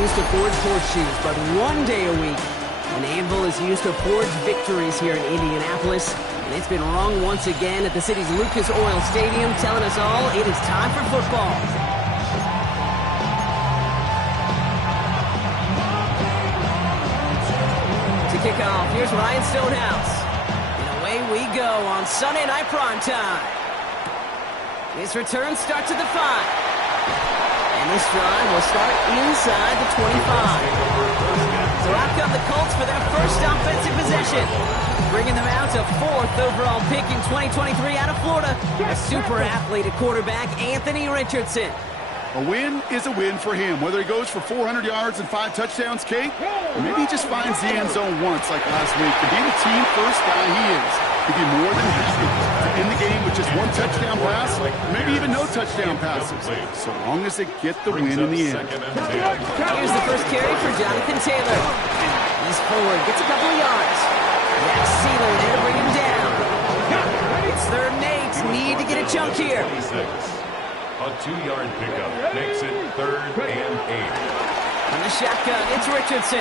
used to forge horseshoes, but one day a week, an anvil is used to forge victories here in Indianapolis. And it's been rung once again at the city's Lucas Oil Stadium, telling us all it is time for football. To kick off, here's Ryan Stonehouse. And away we go on Sunday Night Primetime. His return starts at the 5. And this drive will start inside the 25. So out come the Colts for their first offensive possession. Bringing them out to 4th overall pick in 2023 out of Florida. A super athlete at quarterback, Anthony Richardson. A win is a win for him. Whether he goes for 400 yards and 5 touchdowns, Kate, or maybe he just finds the end zone once like last week. To be the team first guy he is, he'd be more than happy to end the game with just 1 touchdown pass, maybe even no touchdown passes, so long as they get the win in the end. Here's the first carry for Jonathan Taylor. He's forward, gets a couple of yards. That's Sealer there to bring him down. It's 3rd and 8. Need to get a chunk here. A 2-yard pickup makes it 3rd and 8. On the shotgun, it's Richardson.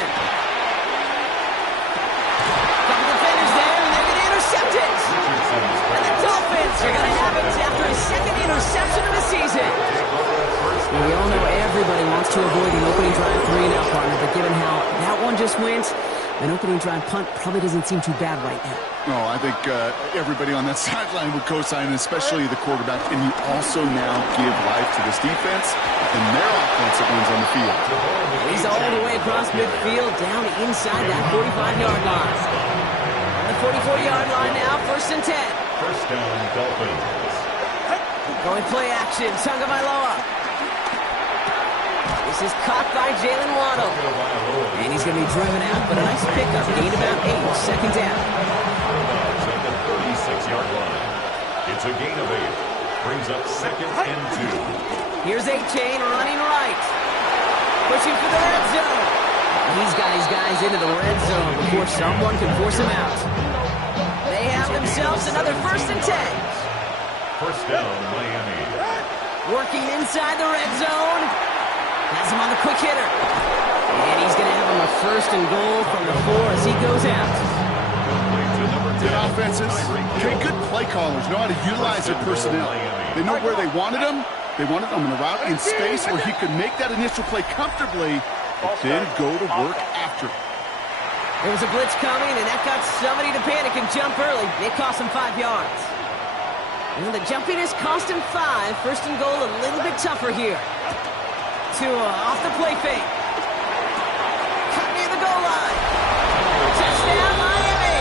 Couple defenders there, and they're going to intercept it. And the Dolphins are going to have it after his 2nd interception of the season. We all know everybody wants to avoid an opening drive 3 now, partner, but given how that one just went, an opening drive punt probably doesn't seem too bad right now. No, I think everybody on that sideline would co-sign, especially the quarterback. And you also now give life to this defense and their offense that wins on the field. He's all the way across midfield, down inside that 45-yard line. On the 44-yard line now, 1st and 10. First down, Dolphins. Going play action, Tagovailoa. This is caught by Jalen Waddle. And he's going to be driven out, but a nice pickup. Gain about 8, 2nd down. At the 36-yard line. It's a gain of 8. Brings up 2nd and 2. Here's A-Chain running right. Pushing for the red zone. He's got his guys into the red zone before someone can force him out. They have themselves another 1st and 10. First down, Miami. Working inside the red zone. Has him on the quick hitter. And he's going to have him a 1st and goal from the 4 as he goes out. Good offenses, good play callers know how to utilize their personnel. They know where they wanted them. They wanted them in a route in space where he could make that initial play comfortably, but then go to work after. There was a blitz coming, and that got somebody to panic and jump early. It cost him 5 yards. And the jumpiness cost him 5. 1st and goal a little bit tougher here. Tua off the play fake. Cut near the goal line. Touchdown, Miami.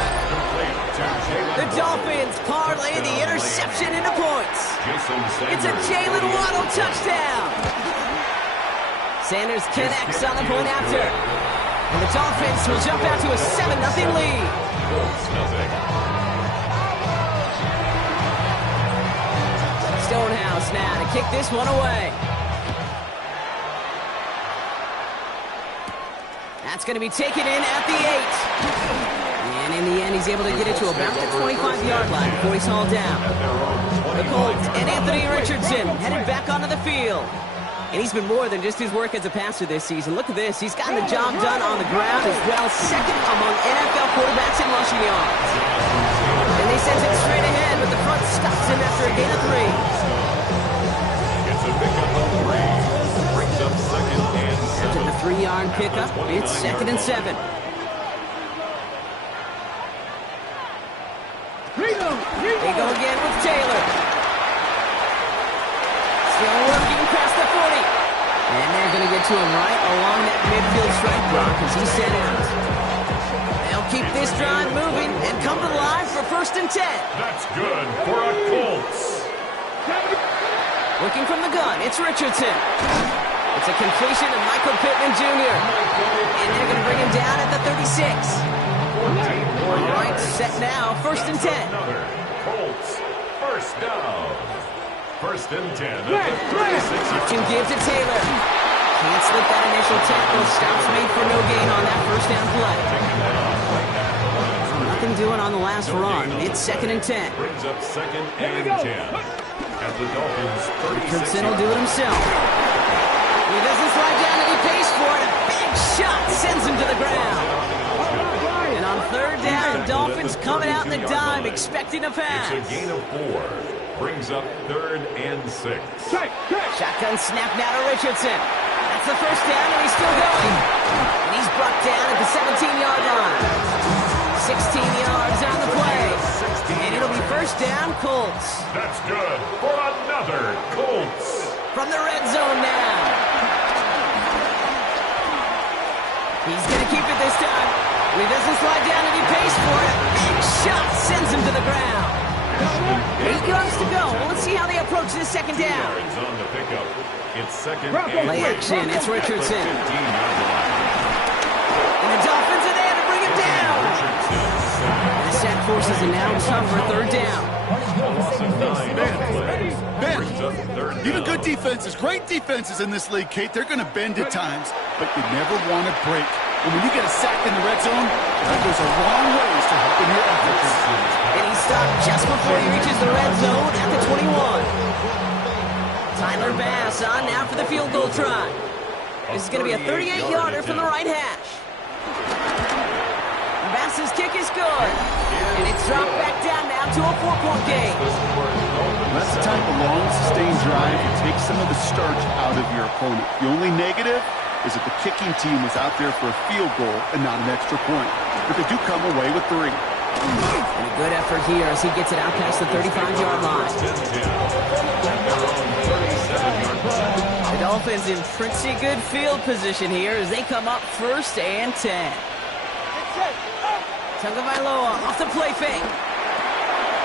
The Dolphins parlay the interception into points. It's a Jalen Waddle touchdown. Sanders connects on the point after. And the Dolphins will jump out to a 7-0 lead. Stonehouse now to kick this one away. That's going to be taken in at the 8. And in the end, he's able to get it to about the 25-yard line before he's hauled down. The Colts and Anthony Richardson headed back onto the field. And he's been more than just his work as a passer this season. Look at this. He's gotten the job done on the ground as well. 2nd among NFL quarterbacks in rushing yards. And they sent it straight ahead, but the front stops him after a gain of 3. It's a pickup of 3. Brings up 2nd and 7. After the 3-yard pickup, it's 2nd and 7. They go again with Taylor. Still working past the 40. And they're going to get to him right along that midfield strike block as he's sent out. They'll keep this drive moving and come to the line for 1st and 10. That's good for a Colts. Looking from the gun, it's Richardson. It's a completion of Michael Pittman Jr. And they're going to bring him down at the 36. All right, set now, 1st and 10. Colts, 1st down. 1st and 10 at the 36. Option give to Taylor. Can't slip that initial tackle. Stops made for no gain on that 1st down play. Nothing doing on the last run. It's 2nd and 10. Brings up 2nd and 10. At the Dolphins, 36. Richardson will do it himself. He doesn't slide down and he pays for it. A Dolphins coming out in the dime, expecting a pass. It's a gain of 4. Brings up 3rd and 6. Shotgun snap now to Richardson. That's the first down, and he's still going. And he's brought down at the 17-yard line. 16 yards on the play. And it'll be first down, Colts. That's good for another Colts. From the red zone now. He's going to keep it this time. He doesn't slide down and he pays for it. Big shot sends him to the ground. 8 yards to go. Well, let's see how they approach this second down. Yards on the pickup. It's second and Play action. It's Richardson. 15-yard line. And the Dolphins are there to bring him down. And the sack forces a now tougher 3rd down. Loss of 9 on the play. Ben, Brings up 3rd down. even good defenses, great defenses in this league, Kate, they're going to bend at times, but you never want to break. And when you get a sack in the red zone, that goes a long ways to helping your efforts. And he's stopped just before he reaches the red zone at the 21. Tyler Bass on now for the field goal try. This is going to be a 38-yarder from the right hash. Bass's kick is good. And it's dropped back down now to a 4-point game. That's the type of long, sustained drive that takes some of the starch out of your opponent. The only negative is that the kicking team was out there for a field goal and not an extra point. But they do come away with 3. And a good effort here as he gets it out past the 35-yard line. The Dolphins in pretty good field position here as they come up 1st and 10. Tagovailoa off the play fake.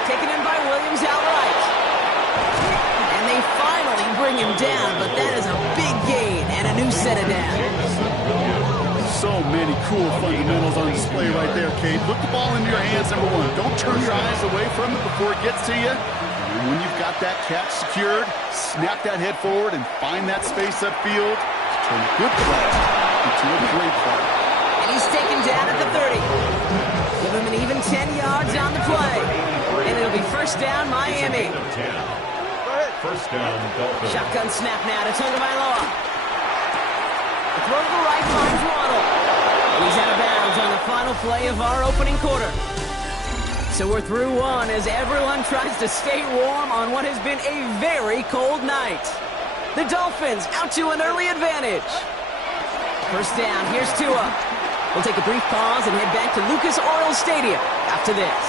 Taken in by Williams outright. And they finally bring him down, but that is a big gain and a new set of downs. So many cool fundamentals on display right there, Kate. Put the ball into your hands, number 1. Don't turn your eyes away from it before it gets to you. And when you've got that catch secured, snap that head forward and find that space upfield to turn a good play into a great play. And he's taken down at the 30. Give him an even 10 yards on the play. And it'll be first down, Miami. First down, Dolphins. Shotgun snap now to Tagovailoa. The throw to the right finds Waddle. And he's out of bounds on the final play of our opening quarter. So we're through one as everyone tries to stay warm on what has been a very cold night. The Dolphins out to an early advantage. First down, here's Tua. We'll take a brief pause and head back to Lucas Oil Stadium after this.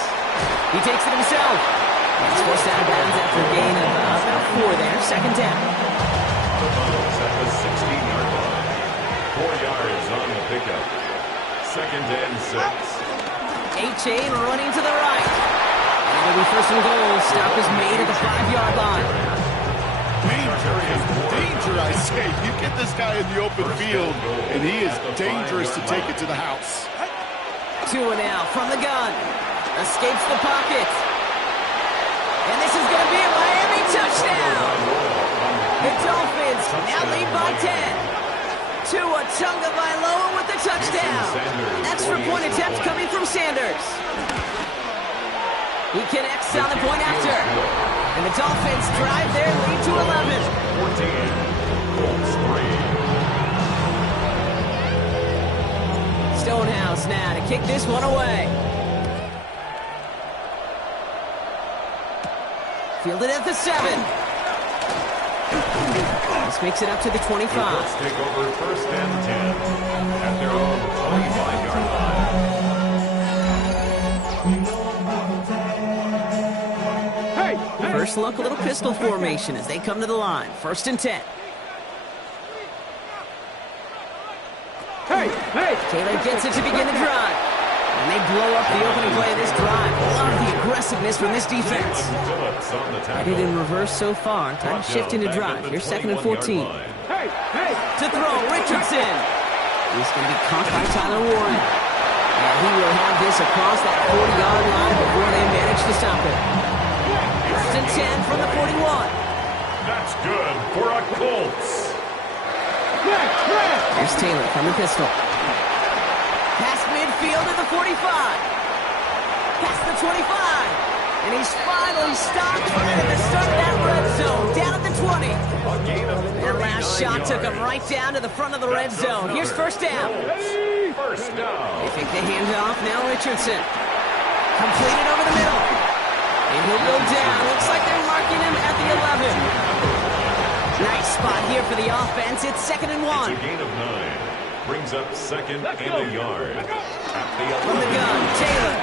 He takes it himself. He's forced out of bounds after a gain of about 4 there. Second down. The Dolphins at the 16-yard line. 4 yards on the pickup. Second and 6. A-Chain running to the right. And it'll be first and goal. Stop is made at the 5-yard line. Danger, I say. You get this guy in the open field, and he is dangerous to take it to the house. Tua now from the gun. Escapes the pocket. And this is going to be a Miami touchdown. The Dolphins now lead by 10. Tua Tagovailoa with the touchdown. Extra point attempt coming from Sanders. He connects on the point after. And the Dolphins drive their lead to 11. 14. Colts 3. Stonehouse now to kick this one away. Fielded at the 7. This makes it up to the 25. The Colts take over first and 10 at their own 25-yard line. First look, a little pistol formation as they come to the line. First and 10. Taylor gets it to begin the drive. And they blow up the opening play of this drive. Love the aggressiveness from this defense. Headed in reverse so far. Time to shift into drive. Here's second and 14. To throw, Richardson. He's going to be caught by Tyler Warren. And he will have this across that 40-yard line before they manage to stop it. First and 10 from the 41. That's good for a Colts. Here's Taylor from the pistol. Past midfield at the 45. Past the 25. And he's finally stopped at the start of that red zone. Down at the 20. That last shot took him right down to the front of the red zone. Here's first down. First down. They take the handoff. Now Richardson. Completed over the middle. And he'll go down. Looks like they're marking him at the 11. Nice spot here for the offense. It's 2nd and 1. It's a gain of 9. Brings up 2nd and a yard. From the gun, Taylor.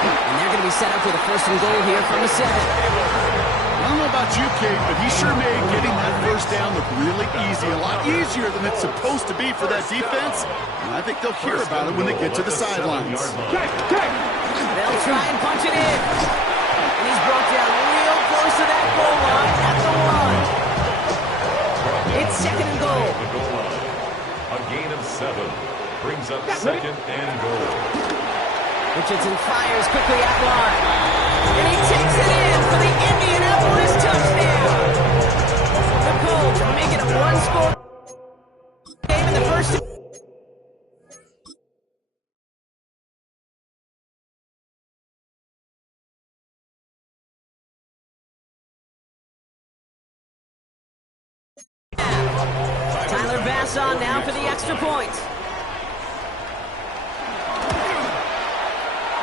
And they're going to be set up with a 1st and goal here from the 7. I don't know about you, Kate, but he sure made getting that 1st down look really easy. A lot easier than it's supposed to be for that defense. And I think they'll hear about it when they get to the sidelines. They'll try and punch it in. And he's brought down real close to that goal line at the 1. It's 2nd and goal. A gain of 7. Brings up 2nd and goal. Richardson fires quickly out wide. And he takes it in for the Indianapolis touchdown. The Colts make it a 1-score game in the first. Tyler Bass on now for the extra point.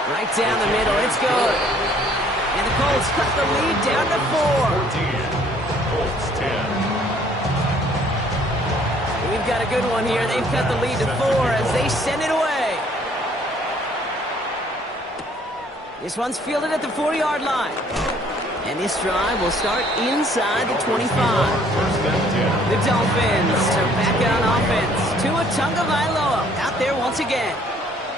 Right down the middle, it's good. And the Colts cut the lead down to 4. 14. Colts 10. We've got a good one here. They've cut the lead to 4 as they send it away. This one's fielded at the 4-yard line. And this drive will start inside the 25. The Dolphins are back on offense. Tua Tagovailoa out there once again.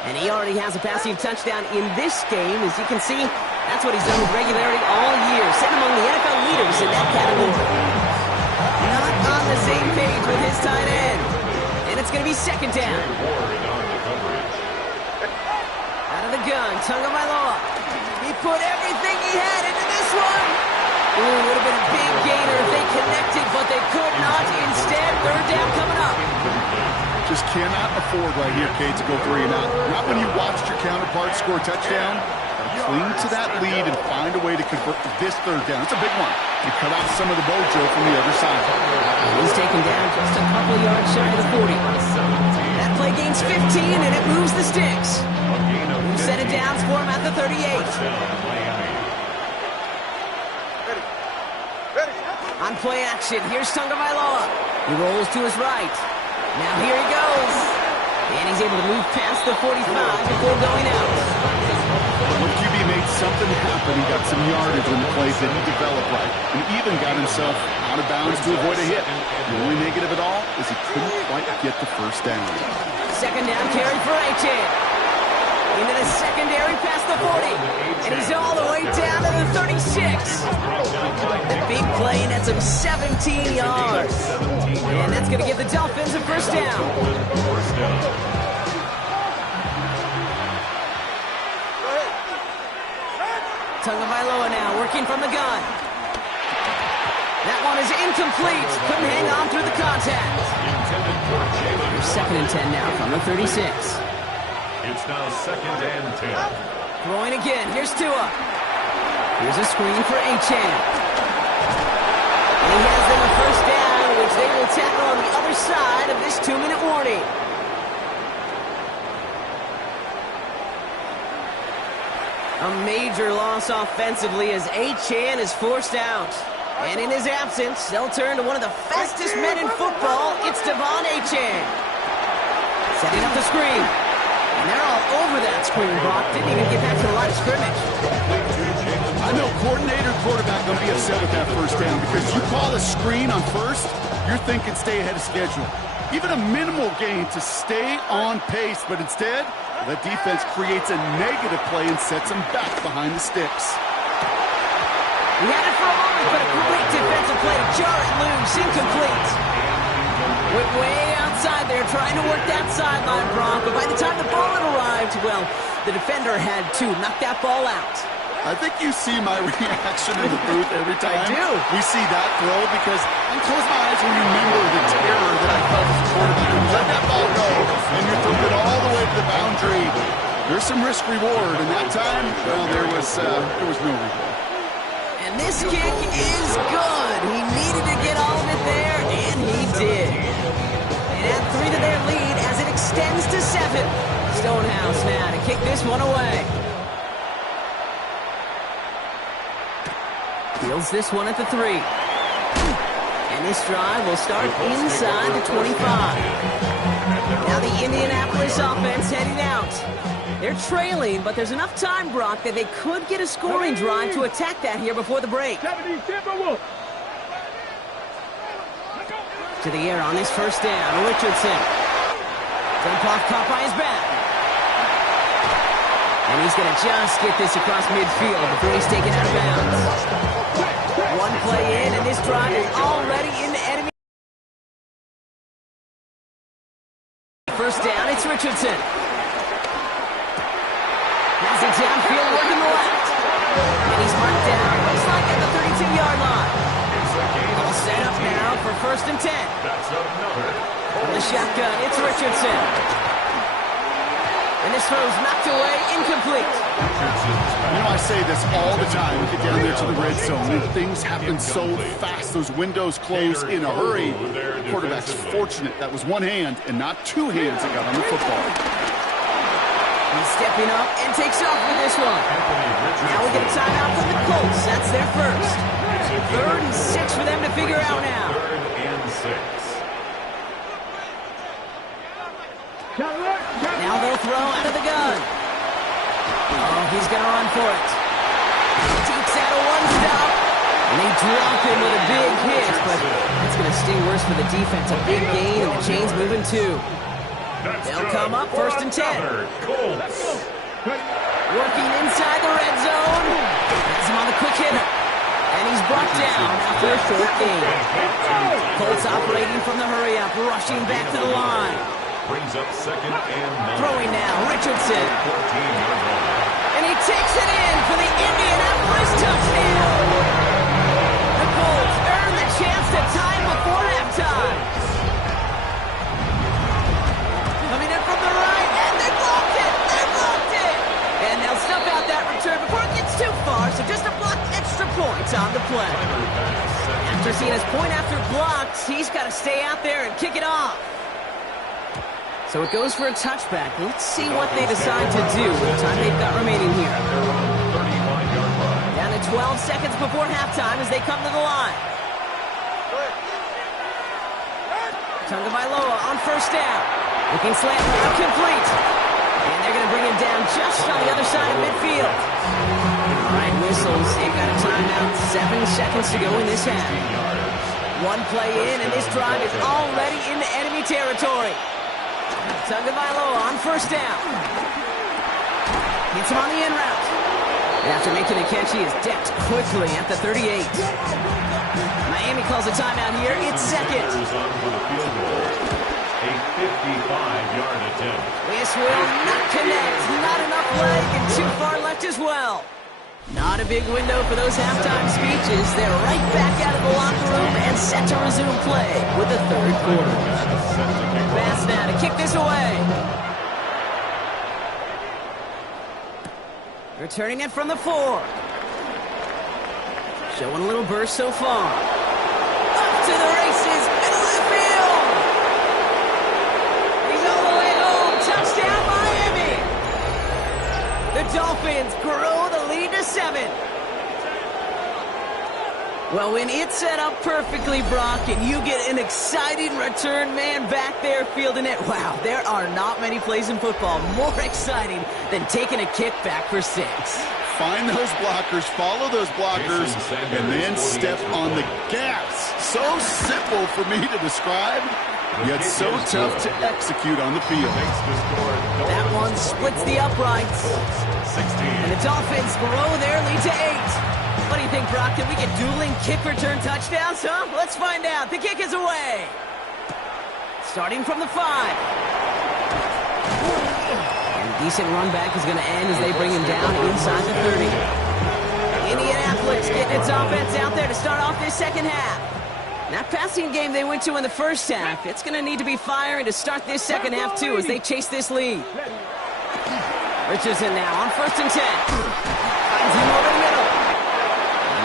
And he already has a passing touchdown in this game. As you can see, that's what he's done with regularity all year. Sitting among the NFL leaders in that category. Not on the same page with his tight end. And it's going to be 2nd down. Out of the gun, Tagovailoa. He put everything he had into this one. Ooh, it would have been a big gainer if they connected, but they could not. Instead, 3rd down coming up. Just cannot afford right here, Kate, to go 3 and out. Not when you watched your counterpart score a touchdown. Cling to that lead and find a way to convert this 3rd down. It's a big one. You cut out some of the mojo from the other side. He's taken down just a couple yards shy of the 40. That play gains 15, and it moves the sticks. We've set it down for him at the 38. On play action, here's Tagovailoa. He rolls to his right. Now here he goes. And he's able to move past the 45 before going out. When QB made something happen, he got some yardage when the play didn't develop right. And even got himself out of bounds to avoid a hit. The only negative at all is he couldn't quite get the 1st down. 2nd down carry for Achane. Into the secondary past the 40. And he's all the way down to the 36. The big play nets him 17 yards. And that's going to give the Dolphins a 1st down. Tagovailoa now working from the gun. That one is incomplete. Couldn't hang on through the contact. 2nd and 10 now from the 36. It's now 2nd and 10. Throwing again. Here's Tua. Here's a screen for Achane. And he has them a 1st down, which they will tackle on the other side of this 2-minute warning. A major loss offensively as Achane is forced out. And in his absence, they'll turn to one of the fastest men in football. It's De'Von Achane. Setting up the screen. And they're all over that screen, Brock. Didn't even get back to the line of scrimmage. I know coordinator and quarterback going to be upset with that 1st down because you call a screen on 1st, you're thinking stay ahead of schedule. Even a minimal gain to stay on pace, but instead, the defense creates a negative play and sets them back behind the sticks. He had it for a moment, but a great defensive play to jar it loose, incomplete. Went way outside there, trying to work that sideline, Brock, but by the time the ball had arrived, well, the defender had to knock that ball out. I think you see my reaction in the booth every time I do. We see that throw because I close my eyes and remember the terror that I felt as a quarterback. You let that ball go, and you're throwing it all the way to the boundary. There's some risk reward, and that time, well, there was no reward. And this kick is good. He needed to get all of it there, and he did. And add 3 to their lead as it extends to 7. Stonehouse now to kick this one away. Fields this one at the 3. And this drive will start inside the 25. Now the Indianapolis offense heading out. They're trailing, but there's enough time, Brock, that they could get a scoring drive to attack that here before the break. To the air on this first down, Richardson. Dump off, caught by his back. And he's going to just get this across midfield before he's taken out of bounds. One play in, and this drive is already in the enemy. First down, it's Richardson. Has it downfield, working the left. And he's marked down, looks like at the 32-yard line. All set up now for 1st and 10. That's another. From the shotgun, it's Richardson. And this throw's knocked away, incomplete. You know, I say this all the time. We get down there to the red zone. Things happen so fast. Those windows close in a hurry. The quarterback's fortunate that was one hand and not two hands that got on the football. He's stepping up and takes off with this one. Now we get a timeout from the Colts. That's their first. 3rd and 6 for them to figure out now. 3rd and 6. Now they'll throw out of the gun. Oh, he's going to run for it. Takes out a one-stop. And they drop him with a big hit, but it's going to sting worse for the defense. A big gain, and the chain's moving too. They'll come up 1st and 10. Working inside the red zone. Has him on the quick hitter. And he's brought down after a short gain. Colts operating from the hurry-up, rushing back to the line. Brings up 2nd and 9. Throwing now, Richardson. 14-yard line. And he takes it in for the Indianapolis touchdown. The Colts earn the chance to tie before halftime. Coming in from the right, and they blocked it. They blocked it. And they'll snuff out that return before it gets too far, so just a block extra points on the play. After seeing his point after blocked, he's got to stay out there and kick it off. So it goes for a touchback. Let's see what they decide to do with the time they've got remaining here. Down to 12 seconds before halftime as they come to the line. Tagovailoa on 1st down. Looking slant route, complete. And they're going to bring him down just on the other side of midfield. All right, whistles. They've got a timeout. 7 seconds to go in this half. One play in, and this drive is already in the enemy territory. Tagovailoa on 1st down. Hits him on the in route. And after making a catch, he is decked quickly at the 38. Miami calls a timeout here. It's 2nd. A 55-yard attempt. This will not connect. Not enough leg and too far left as well. Not a big window for those halftime speeches. They're right back out of the locker room and set to resume play with the 3rd quarter. Pass now to kick this away. Returning it from the 4. Showing a little burst so far. Up to the races, middle of the field. He's all the way home. Touchdown, Miami. The Dolphins grow the lead to 7. Well, when it's set up perfectly, Brock, and you get an exciting return man back there fielding it, wow, there are not many plays in football more exciting than taking a kick back for 6. Find those blockers, follow those blockers, and then step on the gas. So simple for me to describe, yet so tough to execute on the field. That one splits the uprights. 16. And the Dolphins grow their lead to 8. What do you think, Brock? Can we get dueling kick return touchdowns, huh? Let's find out. The kick is away. Starting from the 5. And decent run back is going to end as they bring him down inside the 30. Indianapolis getting its offense out there to start off this second half. That passing game they went to in the first half, it's going to need to be firing to start this second half, too, as they chase this lead. Richardson now on 1st and 10. Finds him over the middle.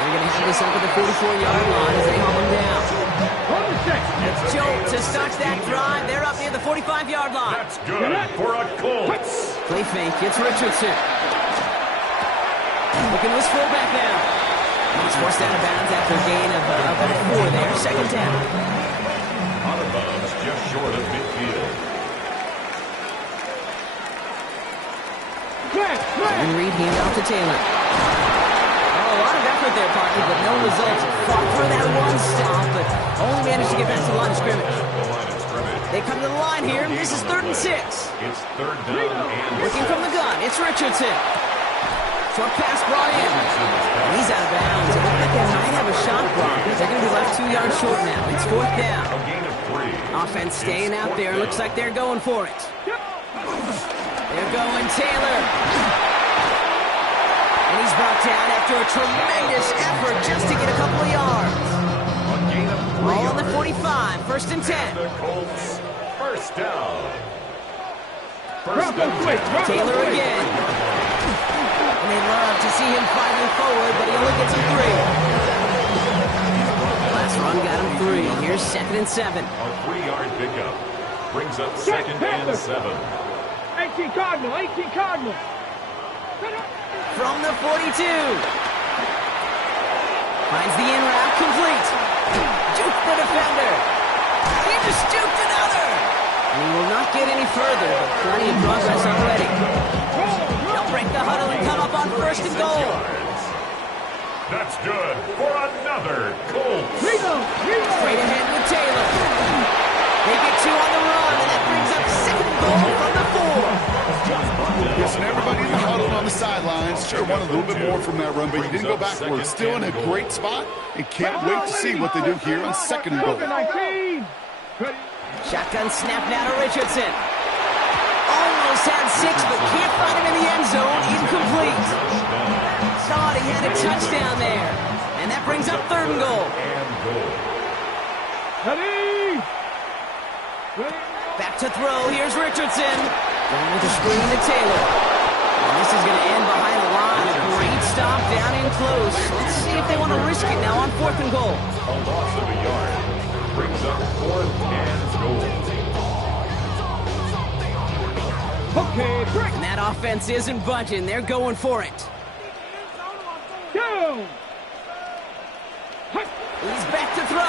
They're going to have this up at the 44-yard line as they haul him down. It's Joe to start that drive. They're up near the 45-yard line. That's good for a Colts. Play fake. It's Richardson. Looking to his fullback now. He's forced out of bounds after a gain of about 4 there. Second down. Out of bounds, just short of midfield. And Reed hand off to Taylor. Oh, a lot of effort there, partner, but no results. Fought through that one stop, but only managed to get back to the line of scrimmage. The line of scrimmage. They come to the line here. This is 3rd and 6. It's 3rd down and Looking from the gun, it's Richardson. Short pass brought in. And he's out of bounds. It looks like they might have a shot block. They're going to be left 2 yards short now. It's 4th down. a gain of 3. Offense staying out there. Looks like they're going for it. They're going Taylor. And he's brought down after a tremendous effort just to get a couple of yards. A gain of 3. All on the 45. 1st and 10. The Colts, 1st down. 1st and 10. Taylor again. And they love to see him fighting forward, but he only gets him 3. Last run got him 3. Here's 2nd and 7. A 3-yard pickup brings up 2nd and 7. 18 Cardinal, 18 Cardinal. From the 42. Finds the in route complete. Juke the defender. He just juked another. He will not get any further, but plenty of progress already. They'll break the huddle and come up on 1st and goal. That's good for another Colts. Straight ahead with Taylor. They get 2 on the run, and that brings up 2nd goal from the 4. Yes, and everybody in the huddle on the sidelines sure want a little bit more from that run, but you didn't go backwards. Still in a great spot, and can't wait to see what they do here on 2nd and goal. Shotgun snap now to Richardson. Almost had 6, but can't find him in the end zone. Incomplete. Thought he had a touchdown there. And that brings up 3rd and goal. Back to throw. Here's Richardson. Going with a screen to Taylor. And this is going to end behind the line. A great stop down in close. Let's see if they want to risk it now on 4th and goal. A loss of a yard brings up 4th and goal. And that offense isn't budging. They're going for it. He's back to throw.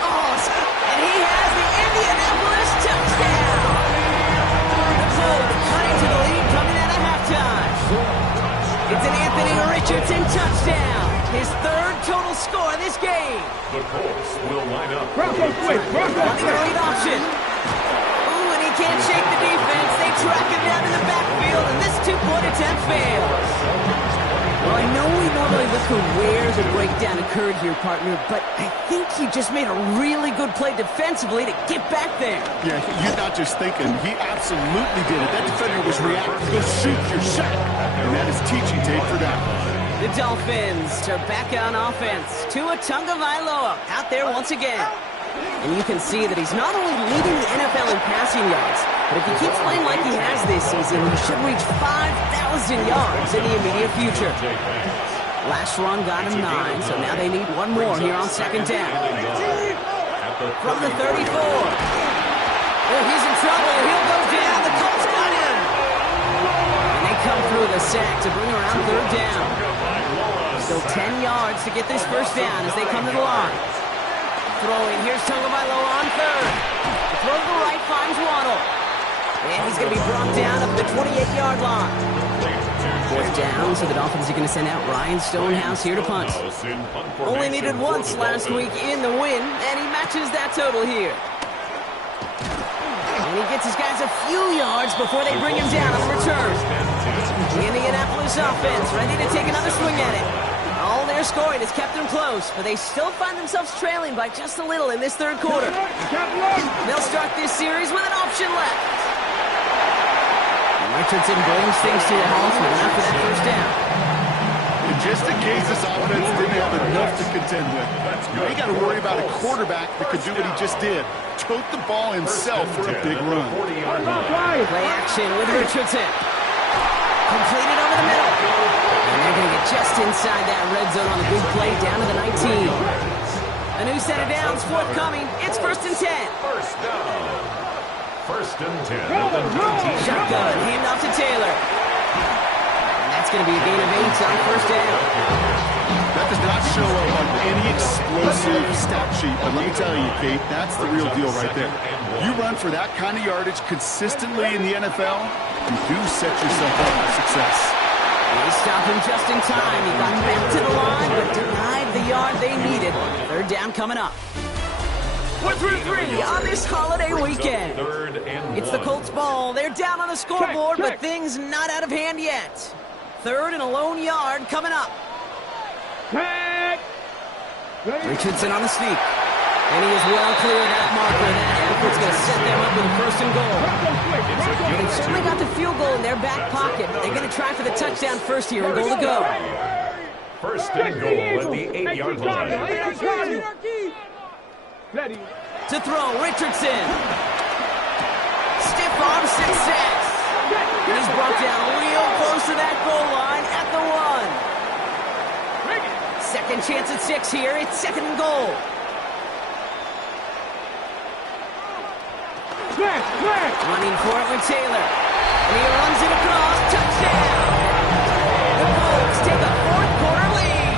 Oh, and he has the Indianapolis touchdown. The Colts cutting to the lead coming out of halftime. It's an Anthony Richardson touchdown. His 3rd total score this game. The Colts will line up. Running a read option. Ooh, and he can't shake the defense. They track him down in the backfield, and this 2-point attempt fails. Well, I know we normally look for where the breakdown occurred here, partner, but I think he just made a really good play defensively to get back there. Yeah, you're not just thinking. He absolutely did it. That defender was reacting. Go shoot your shot. And that is teaching tape for that. The Dolphins are back on offense. Tua Tagovailoa out there once again. And you can see that he's not only leading the NFL in passing yards, but if he keeps playing like he has this season, he should reach 5,000 yards in the immediate future. Last run got him 9, so now they need 1 more here on 2nd down. From the 34. Oh, he's in trouble. He'll go down. The Colts got him. And they come through the sack to bring around 3rd down. So 10 yards to get this 1st down as they come to the line. Throwing. Here's Tagovailoa on 3rd. The throw to the right finds Waddle. And he's going to be brought down up the 28-yard line. 4th down, so the Dolphins are going to send out Ryan Stonehouse here to punt. Only needed once last week in the win, and he matches that total here. And he gets his guys a few yards before they bring him down on the return. The Indianapolis offense ready to take another swing at it. All their scoring has kept them close, but they still find themselves trailing by just a little in this 3rd quarter. They'll start this series with an option left. And Richardson brings things to a halt after that 1st down. And just in case this offense didn't have enough to contend with, they got to worry about a quarterback that could do what he just did. Tote the ball himself for a big run. Play action with Richardson. Completed over the middle. And they're going to get just inside that red zone on a good play down to the 19. A new set of downs forthcoming. It's 1st and 10. 1st down. 1st and 10 at the 19. Shotgun, hand off to Taylor. And that's It's going to be a gain of 8 on first down. That does not show up on any explosive stat sheet, but let me tell you, Kate, that's the real deal right there. You run for that kind of yardage consistently in the NFL, you do set yourself up for success. They stopped him just in time. He got back to the line, but denied the yard they needed. Third down coming up. 1 through 3 on this holiday weekend. It's the Colts ball. They're down on the scoreboard, but things not out of hand yet. Third and a lone yard coming up. Richardson on the sneak. And he is well clear of that marker. That effort's going to set them up with a first and goal. They've certainly got the field goal in their back pocket. They're going to try for the touchdown first here and goal to go. First and goal at the 8-yard line. To throw, Richardson. Stiff arm success. And he's brought down real close to that goal line at the 1. Second chance at 6 here. It's second and goal. Running for it with Taylor. And he runs it across. Touchdown! The Colts take a fourth-quarter lead.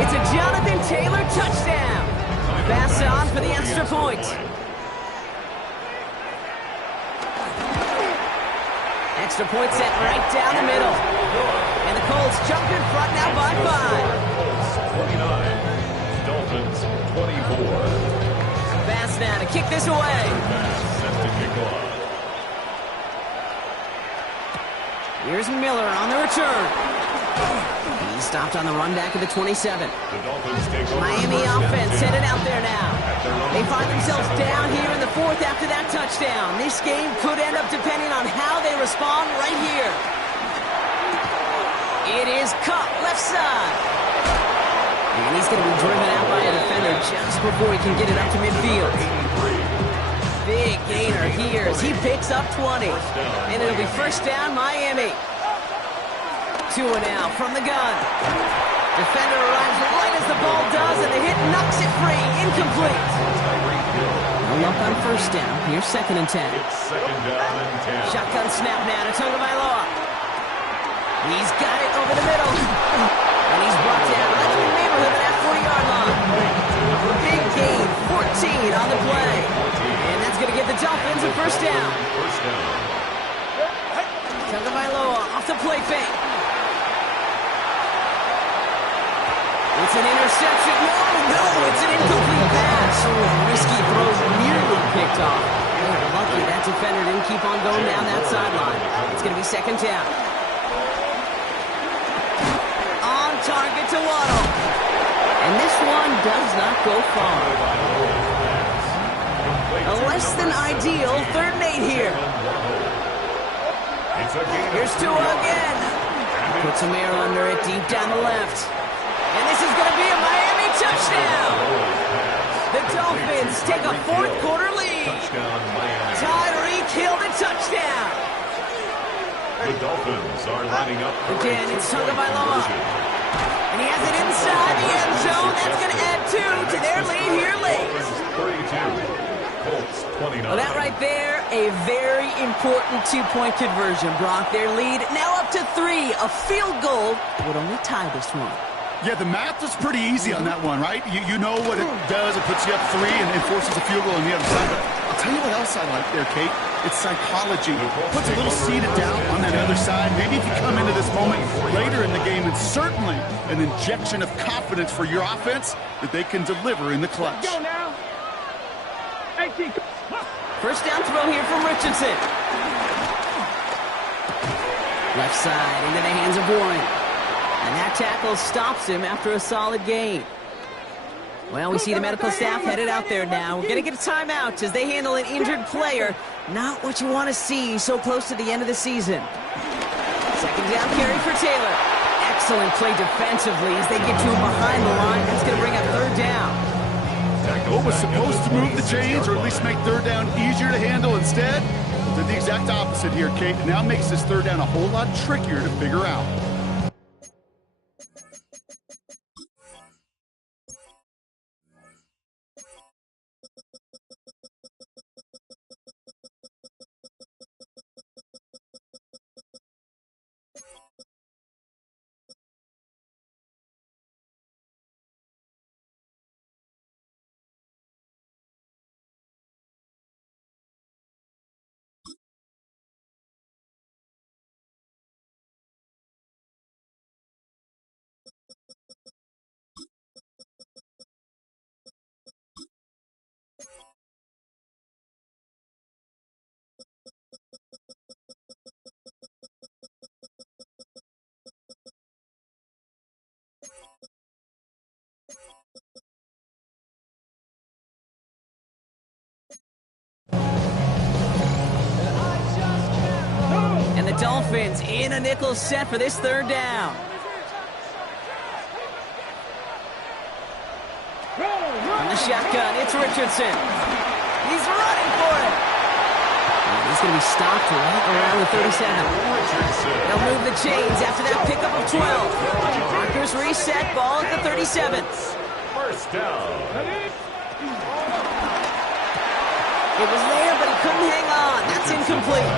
It's a Jonathan Taylor touchdown. Pass on for the extra point. Extra point set right down the middle. And the Colts jump in front now by 5. Colts 29, Dolphins 24. Pass now to kick this away. Here's Miller on the return. He's stopped on the run back of the 27. Miami offense headed out there now. They find themselves down here in the fourth after that touchdown. This game could end up depending on how they respond right here. It is Kupp, left side. And he's going to be driven out by a defender just before he can get it up to midfield. Big gainer here as he picks up 20. And it'll be first down, Miami. 2 now from the gun. Defender arrives right as the ball does, and the hit knocks it free. Incomplete. No luck on first down. Here's second and 10. Second down and 10. Shotgun snap now to Tagovailoa. He's got it over the middle. And he's brought down right in the neighborhood of that 40-yard line. Big gain, 14 on the play. And that's going to give the Dolphins a first down. Tagovailoa off the play fake. It's an interception. No, it's an incomplete pass. Risky throw nearly picked off. They're lucky that defender didn't keep on going down that sideline. It's going to be second down. On target to Waddle. And this one does not go far. A less than ideal third and 8 here. Here's Tua again. Puts some air under it deep down the left. And this is going to be a Miami touchdown. The Dolphins take a fourth-quarter lead. Tyreek Hill the touchdown. The Dolphins are lining up. Again, it's Tagovailoa. And he has it inside the end zone. That's going to add 2 to their lead here late. 32. Colts 29. Well, that right there, a very important 2-point conversion. Brock, their lead now up to 3. A field goal would only tie this one. Yeah, the math was pretty easy on that one, right? You know what it does. It puts you up 3 and forces a field goal on the other side. But I'll tell you what else I like there, Kate. It's psychology. Puts a little seed of doubt on that other side. Maybe if you come into this moment later in the game, it's certainly an injection of confidence for your offense that they can deliver in the clutch. Go now. 18. First down throw here from Richardson. Left side into the hands of Warren. And that tackle stops him after a solid gain. Well, we see the medical staff headed out there now. We're going to get a timeout as they handle an injured player. Not what you want to see so close to the end of the season. Second down carry for Taylor. Excellent play defensively as they get to him behind the line. That's going to bring up third down. What was supposed to move the chains or at least make third down easier to handle instead did the exact opposite here, Kate. It now makes this third down a whole lot trickier to figure out. Dolphins in a nickel set for this third down. From the shotgun, it's Richardson. He's running for it. And he's going to be stopped right around the 37. They'll move the chains after that pickup of 12. Markers reset, ball at the 37. First down. It was there, but he couldn't hang on. That's incomplete.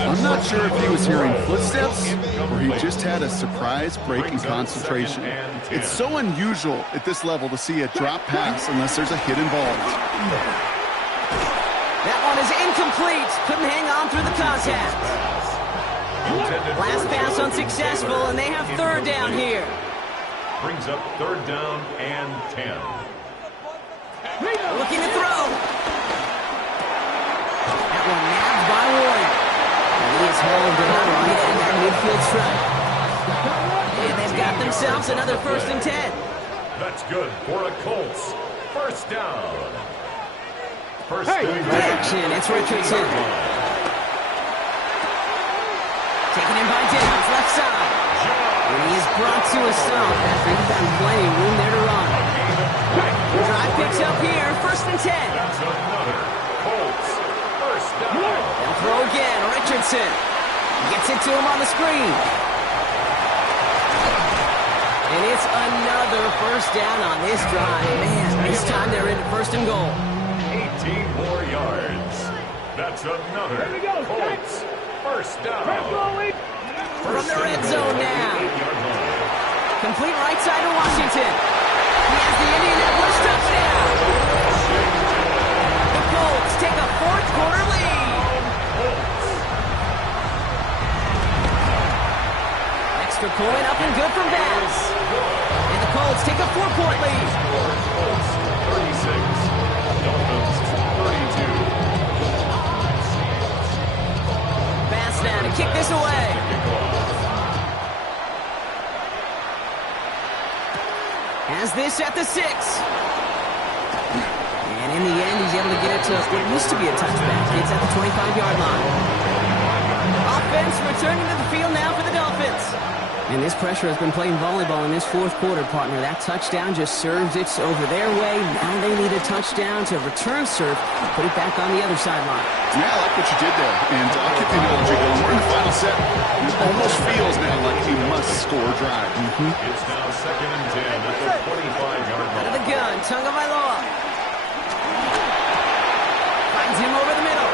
I'm not sure if he was hearing footsteps or he just had a surprise break in concentration. It's so unusual at this level to see a drop pass unless there's a hit involved. That one is incomplete. Couldn't hang on through the contact. Last pass unsuccessful, and they have third down here. Brings up third down and 10. Looking to throw. That one nabbed by Warren. And he is hauled down right at that midfield stripe. And they've got themselves another 1st and 10. That's good for a Colts. First down. First down. Action, it's Richardson. Taken in by Downs, left side. And he is brought to a stop after he's got plenty of room there to run. Drive picks up here, 1st and 10. That's another Colts. First down. They'll throw again, Richardson. Gets it to him on the screen. And it's another 1st down on this drive. Man, this time they're into 1st and goal. 18 more yards. That's another Colts. First down. From the red zone now. Complete right side to Washington. He has the Indianapolis touchdown. The Colts take a 4th quarter lead. Extra point up and good from Bass. And the Colts take a 4-point lead. Colts 36. Dolphins 32. Bass now to kick this away. Has this at the 6. And in the end, he's able to get it to what used to be a touchback. It's at the 25-yard line. Offense returning to the field now for the Dolphins. And this pressure has been playing volleyball in this 4th quarter, partner. That touchdown just served it over their way. Now they need a touchdown to return serve, put it back on the other sideline. Yeah, I like what you did there. And I'll keep the analogy going. We're in the final set. It almost feels now like he must score a drive. It's now 2nd and 10 at the 25-yard line. Out of the gun, Tagovailoa. Finds him over the middle.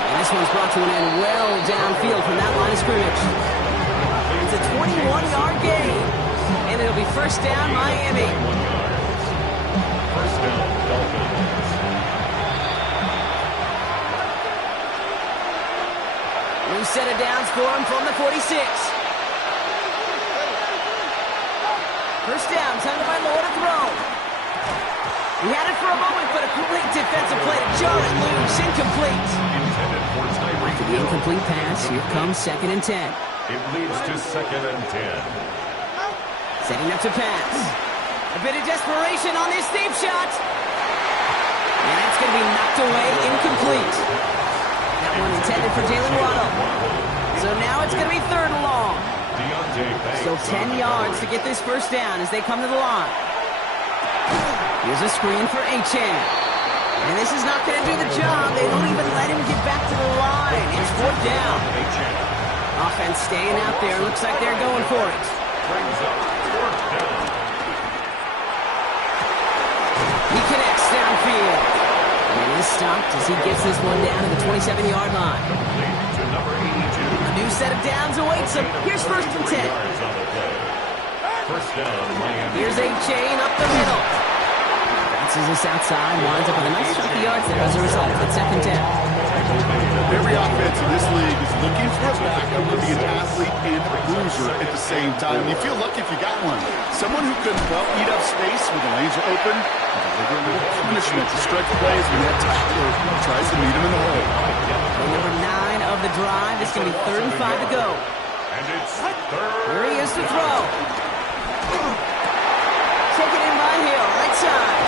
And this one's brought to an end well downfield from that line of scrimmage. It's a 21-yard gain. And it'll be 1st down, Miami. First down, Dolphins. New set of downs for him from the 46. 1st down, Tagovailoa to throw. He had it for a moment, but a complete defensive play to jar it loose. Incomplete. After the incomplete pass, here comes 2nd and 10. It leads to 2nd and 10. Setting up to pass. A bit of desperation on this deep shot. And that's going to be knocked away, incomplete. That one intended for Jalen Waddle. So now it's going to be 3rd and long. So 10 yards to get this 1st down as they come to the line. Here's a screen for Achane. And this is not going to do the job. They don't even let him get back to the line. It's 4th down. Offense staying out there. Looks like they're going for it. Brings up 4th down. He connects downfield. And he's stopped as he gets this one down to the 27-yard line. To number 82. A new set of downs awaits him. Here's 1st and 10. First down, Miami. Here's Achane up the middle. Bounces this outside. Winds up with a nice chunk of yards there as a result of that 2nd down. Every offense in this league is looking for a back who can be an athlete and a bruiser at the same time. You feel lucky if you got one. Someone who can eat up space when the lanes are open, deliver a little punishment to stretch plays when that tackler tries to meet him in the hole. And number 9 of the drive. It's going to be 3rd and 5 to go. And it's 3rd. Here he is to throw. Taken in by Hill, right side.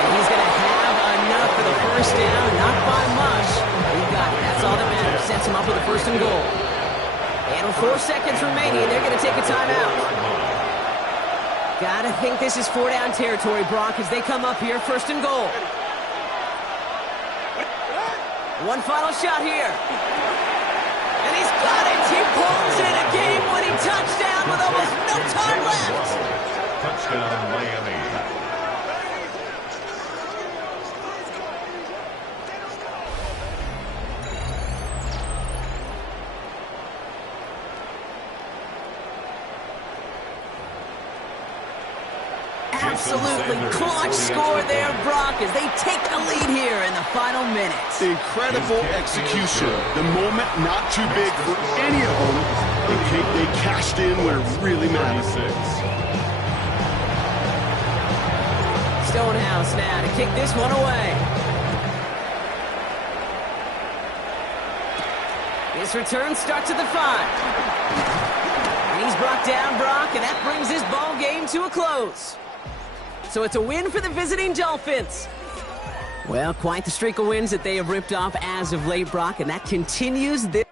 And he's going to have enough for the 1st down, not by much. He got it. That's all that matters. Sets him up with a first and goal. And with 4 seconds remaining, they're going to take a timeout. Gotta think this is 4-down territory, Brock, as they come up here, first and goal. One final shot here. And he's got it! He pulls in a game-winning touchdown with almost no time left! Touchdown, Miami. Absolutely clutch score there, Brock, as they take the lead here in the final minutes. Incredible execution. The moment not too big for any of them. They cashed in when it really mattered. Stonehouse now to kick this one away. His return starts at the 5. And he's brought down, Brock, and that brings this ball game to a close. So it's a win for the visiting Dolphins. Well, quite the streak of wins that they have ripped off as of late, Brock, and that continues this.